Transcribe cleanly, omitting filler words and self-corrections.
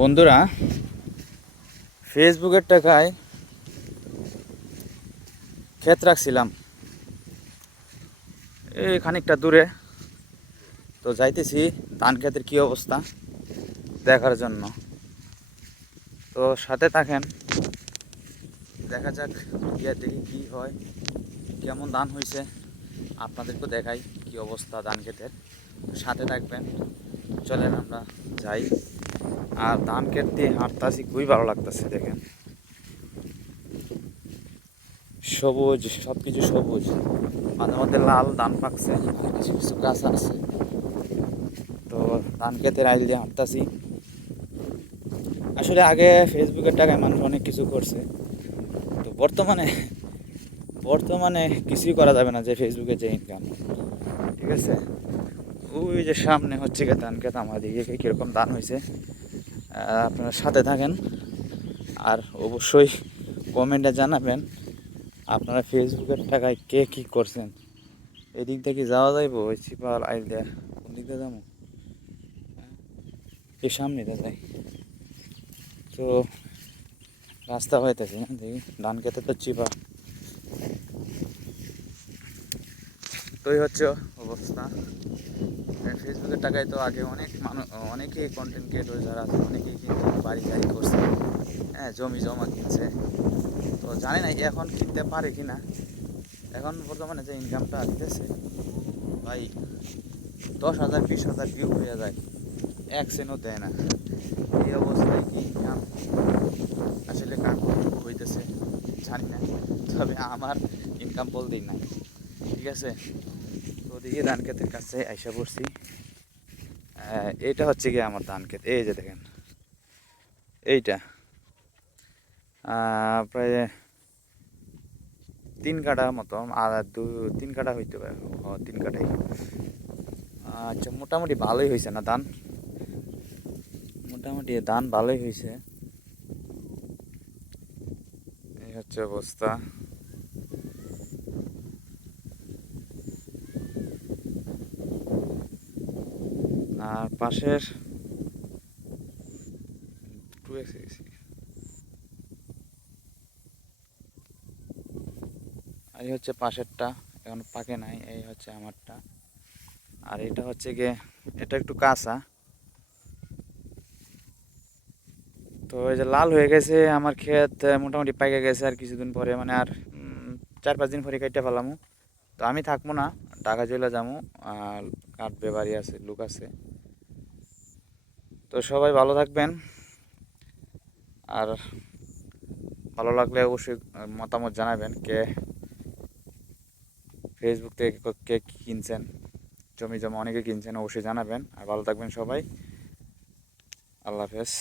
বন্ধুরা, ফেসবুকের টাকায় ক্ষেত রাখছিলাম এই খানিকটা দূরে। তো যাইতেছি ধান ক্ষেতের কী অবস্থা দেখার জন্য। তো সাথে থাকেন, দেখা যাক গিয়ে দেখি কী হয়, কেমন ধান হয়েছে, আপনাদেরকেও দেখাই কি অবস্থা ধান ক্ষেতের। সাথে থাকবেন, চলেন আমরা যাই। আর ধান ক্ষেত দিয়ে হাঁটতেছি, খুবই ভালো লাগতেছে। দেখেন সবুজ, সব কিছু সবুজ, মাঝে মধ্যে লাল ধান পাকছে, আর কিছু কিছু গাছ আছে। তো ধান ক্ষেতের আইল দিয়ে হাঁটতেছি। আসলে আগে ফেসবুকের টাকায় মানুষ অনেক কিছু করছে, তো বর্তমানে বর্তমানে কিছুই করা যাবে না যে ফেসবুকে যে ইনকাম। ঠিক আছে, ওই যে সামনে হচ্ছে গিয়ে ধান ক্ষেত, আমার দিকে কীরকম ধান হয়েছে আপনারা সাথে থাকেন। আর অবশ্যই কমেন্টে জানাবেন আপনারা ফেসবুকের টাকায় কে কী করছেন। এদিক থেকে যাওয়া যাইব ওই চিপাল আইল দেয়া, কোন দিক দিয়ে যাবো, এই সামনে দিয়ে যাই। তো রাস্তা হইতেছে না, দেখি ধান খেতে তো চিপা। তো এই হচ্ছে অবস্থা। ফেসবুকের টাকায় তো আগে অনেক মানুষ, অনেকেই কন্টেন্ট ক্রিয়েটর যারা আছে অনেকেই কিন্তু বাড়ি গাড়ি করছে, হ্যাঁ, জমি জমা কিনছে। তো জানি না এখন কিনতে পারে কি না। এখন বর্তমানে যে ইনকামটা দিতেছে ভাই, 10,000 20,000 ভিউ হয়ে যায়, এক সেনও দেয় না। এই অবস্থায় কি ইনকাম আসলে কার কতটুকু হইতেছে জানি না, তবে আমার ইনকাম বলতেই নাই। ঠিক আছে, তো ওদিকে ধান ক্ষেতের কাছে আইসা পড়ছি। এইটা হচ্ছে গিয়ে আমার ধান ক্ষেত, এই যে দেখেন এইটা প্রায় 3 কাঠা মতো, আর 3 কাঠা হইতে পারে, 3 কাঠাই। আচ্ছা, মোটামুটি ভালোই হয়েছে না ধান, মোটামুটি ধান ভালোই হয়েছে। এই হচ্ছে অবস্থা। আর পাশের এই হচ্ছে পাশেরটা, এখন পাকে নাই, এই হচ্ছে আমারটা। আর এটা হচ্ছে গিয়ে, এটা একটু কাঁচা। তো এই যে লাল হয়ে গেছে আমার ক্ষেত, মোটামুটি পাইকে গেছে। আর কিছুদিন পরে মানে আর 4-5 দিন পরে কেটে ফেলামু। তো আমি থাকবো না, ঢাকা চলে যাবো। আর কাটবে বাড়ি আছে, লোক আছে। তো সবাই ভালো থাকবেন। আর ভালো লাগলে অবশ্যই মতামত জানাবেন, কে ফেসবুক থেকে কে কী কিনছেন, জমি জমা অনেকে কিনছেন, অবশ্যই জানাবেন। আর ভালো থাকবেন সবাই, আল্লাহ হাফেজ।